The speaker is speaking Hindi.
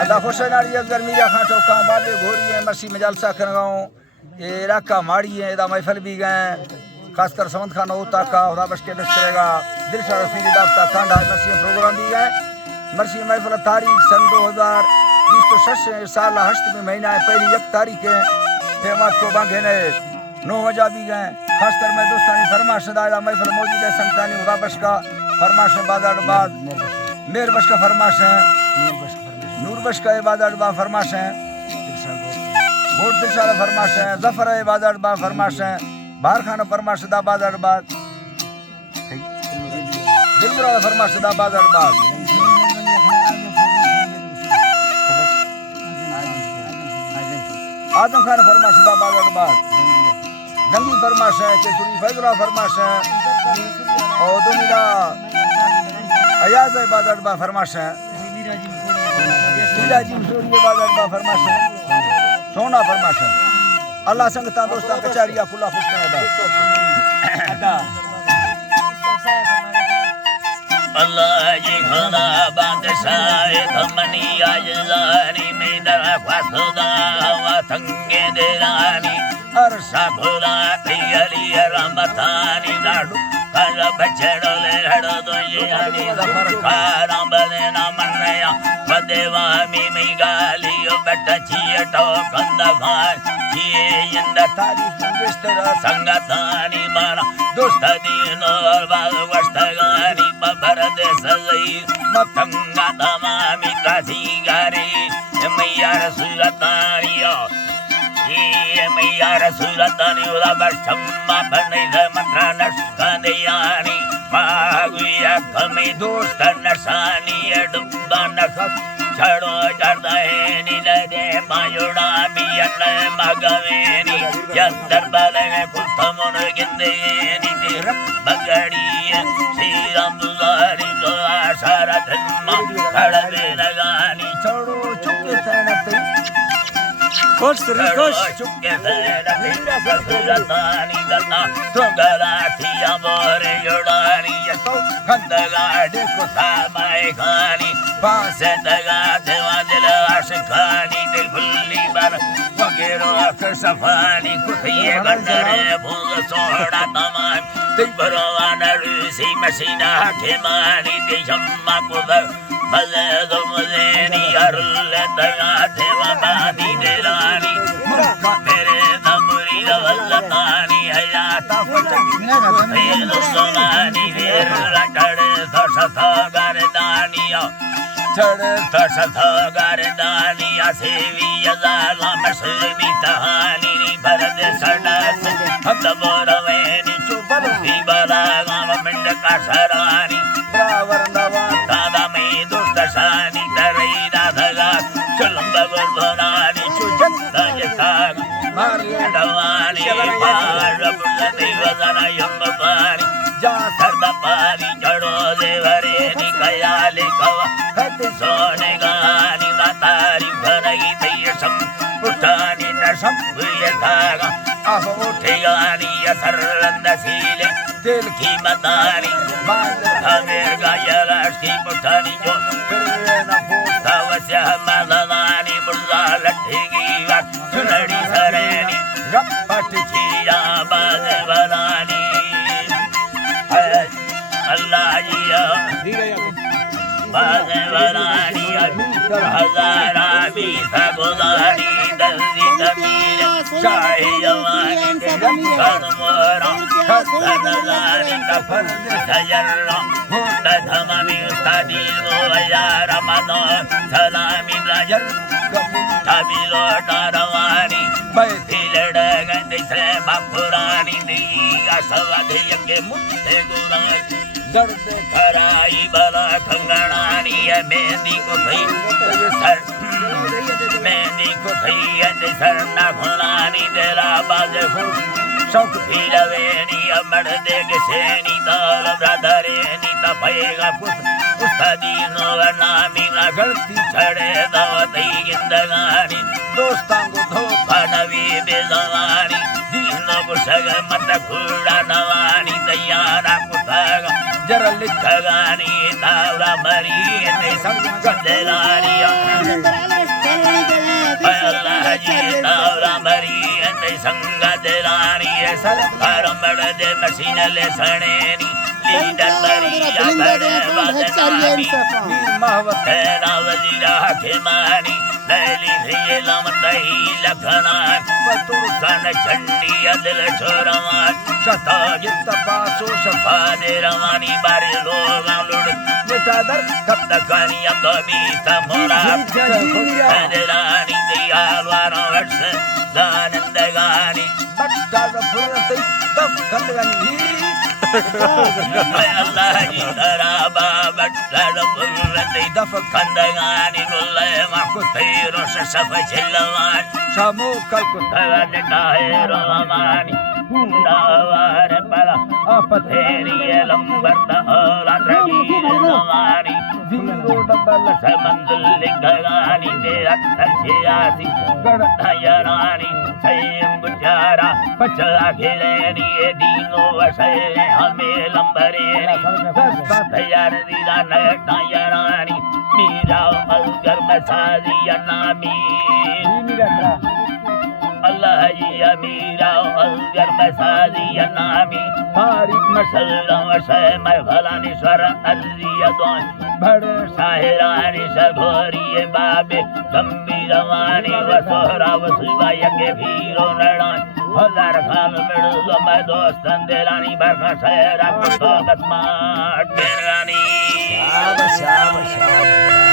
अदा हुसैन अली अफजल मीरा खां टोका बाबे घोरी है मसी मजालसा करगांव ये इलाका माड़ी है एदा महफिल भी गए खासकर समंद खान होता का उदा बश के दस्तरेगा दिलशा रफीक दाफ्ता कांडा मसी प्रोग्राम भी गए मसी महफिल तारीख सन 2026 साल हश्त में महीना है पहली 1 तारीख है फेमत को बांगे ने 9 वजा भी गए खासकर मैं दोस्तानी फरमाश दादा महफिल मौजूद है संतानी उदा बश का फरमाश बाजार बाद मेर बश का फरमाश है नूर बश का इबादत बा फरमाश है वोट दिलशाला फरमाश है जफर इबादत बा फरमाश है बाहर खाना फरमाश दा बाजार बाद दिलमुरा फरमाश दा बाजार बाद आजम खान फरमाश दा बाजार बाद जंगी फरमाश है केसरी फैजला फरमाश है और दुनिया अयाज इबादत बा फरमाश है लीला जी मसूरी बाजार बा फरमाश है सोना फरमाश है अल्लाह संगता दोस्ता कचारिया खुला खुश करे अल्लाह जी खुदा बादशाह धमनी आजलानी में दरा फसदा वा संगे देरानी अरसा खुदा अली रहमतानी दाडू कर बचड़ो ले हड़ो दो ये अली जफर खारा बदेना मनया बदेवा में गालियो बटा छिए तो कंदा भार छिए इंद तारीफ बिस्तर संगतानी मारा दोस्त दीन और बाल वस्तगानी बबर दे सजई मतंगा तमामी कासी गारी मैया रसूलतानियो ये मैया रसूलतानी उदा बशम्मा बने द मंत्र नशकानियानी मागुया कमी दोस्त नशानी डुब्बा नखस छड़ो जरदानी लगे मायुड़ा बियन मगवेनी यंदर बले कुतमन गिंदेनी तेरा बगड़ी श्रीराम दुलारी जो आशारा धन्मा खड़बे लगानी छोड़ो चुके तनते कोच चुके तनते ससुरतानी दलना तुगराठिया मोरे युड़ानी यतो गंदगाड़े कुतामाए खानी पासे दगा देवा दिल आशिकानी दिल भुल्ली बर वगैरो अक्सर सफानी कुथिये गंडरे भूग सोड़ा तमाम तिबरो आनरुसी मसीना के मानी दिशम्मा कुदर भले दो मुझेनी अरुल दगा देवा बादी दिलानी मेरे दमुरी रवल्लतानी हयाता फचक सोनानी वीर रकड़े दशथा गरदानिया चढ़ दशथा गरदानिया सेवी यजाला मशरबी तहानी भरद सडस हम बोरवेनी चुबल भी बला गाम मिंड का सरानी ब्रावर नवा दादा में दोस्त शानी तरई राधगा चलंब वर्धनानी चुजत राजसाग मारी डवानी पार बुलती वजना यम पानी जा सरद पारी जड़ो देवरे निकयाले कवा हत सोने गानी नातारी भरई देशम उठानी नशम हुए धागा आह उठे गानी असरंद सीले दिल की मदानी बाल हमें गायलाश की पुठानी जो फिर न पूछता वस्या मदानी बुल्ला लट्ठेगी वाट चुनड़ी सरेनी रपट छिया बाज बनानी अल्लाह जिया बाज बनानी हजारा भी सगुदारी दल्दी तमीर शाही जवानी कर मोरा खसदानी कफर सजर्रा मुंड धमामी उस्तादील मोया रमदान सलामी राजर कभी लौटा रवानी बैठी लड़गन दिसे बापुरानी दीगा सवादे यके मुझे गुराई दर्द खराई बला खंगनानी मेहंदी को भई सर मेहंदी को भई सर ना खुलानी देला बाज हूँ शौक फिरवेनी अमर देग सेनी दाल ब्रदरेनी तपेगा पुत उस्तादी नो नामी ना गलती छड़े दावती जिंदगानी दोस्तां को धोखा नवी बेजवानी दीन बुशग मत खुड़ा नवानी दयाना कुतागा जर लिखगानी तावरा मरी ने संग गंदलानिया अल्लाह जी तावरा मरी अंत संगत रानी सर बड़ दे मसीन ले सनेनी लीडर मरी बड़े बदनामी महवत तेरा वजीरा के मानी नैली ये लमतही लखना सन चंडी अदल छोरवान शता जित पासो शफा दे रवानी बारे लोग लुड़ चादर कब तक कभी तमोरा रानी दयालवारों वर्ष दानंद गानी बट्टा फुरते तब कंदगनी अल्लाह जी दराबा बट्टा फुरते दफ कंदगानी गुल्ले मकुतीरो सफ झिलवान शामो कल्प तवन काहेरो अमानी हुंडावार पला अपथेरी लंबरत औला रगीर नवानी वीरो डबल समंदुल गगानी दे अत्थजियासी गणधयरानी सैम बुचारा पचला खेलेनी दीनो वसे हमें लंबरेनी तैयार दीदा नयरानी मीरा अलगर मसाजी नामी अल्लाह जी अमीरा अलगर मसाजी नामी तारिक मसल्लम वसे मैं भलानी स्वर अर्जिया दोन बड़े साहिरानी सघोरी बाबे गंभी रवानी वसोहरा वसुबा यके भीरो नड़ान हजार खाल मिल मैं दोस्तन देरानी बरखा सहरा कुतो बसमा टेरानी शाबाश शाबाश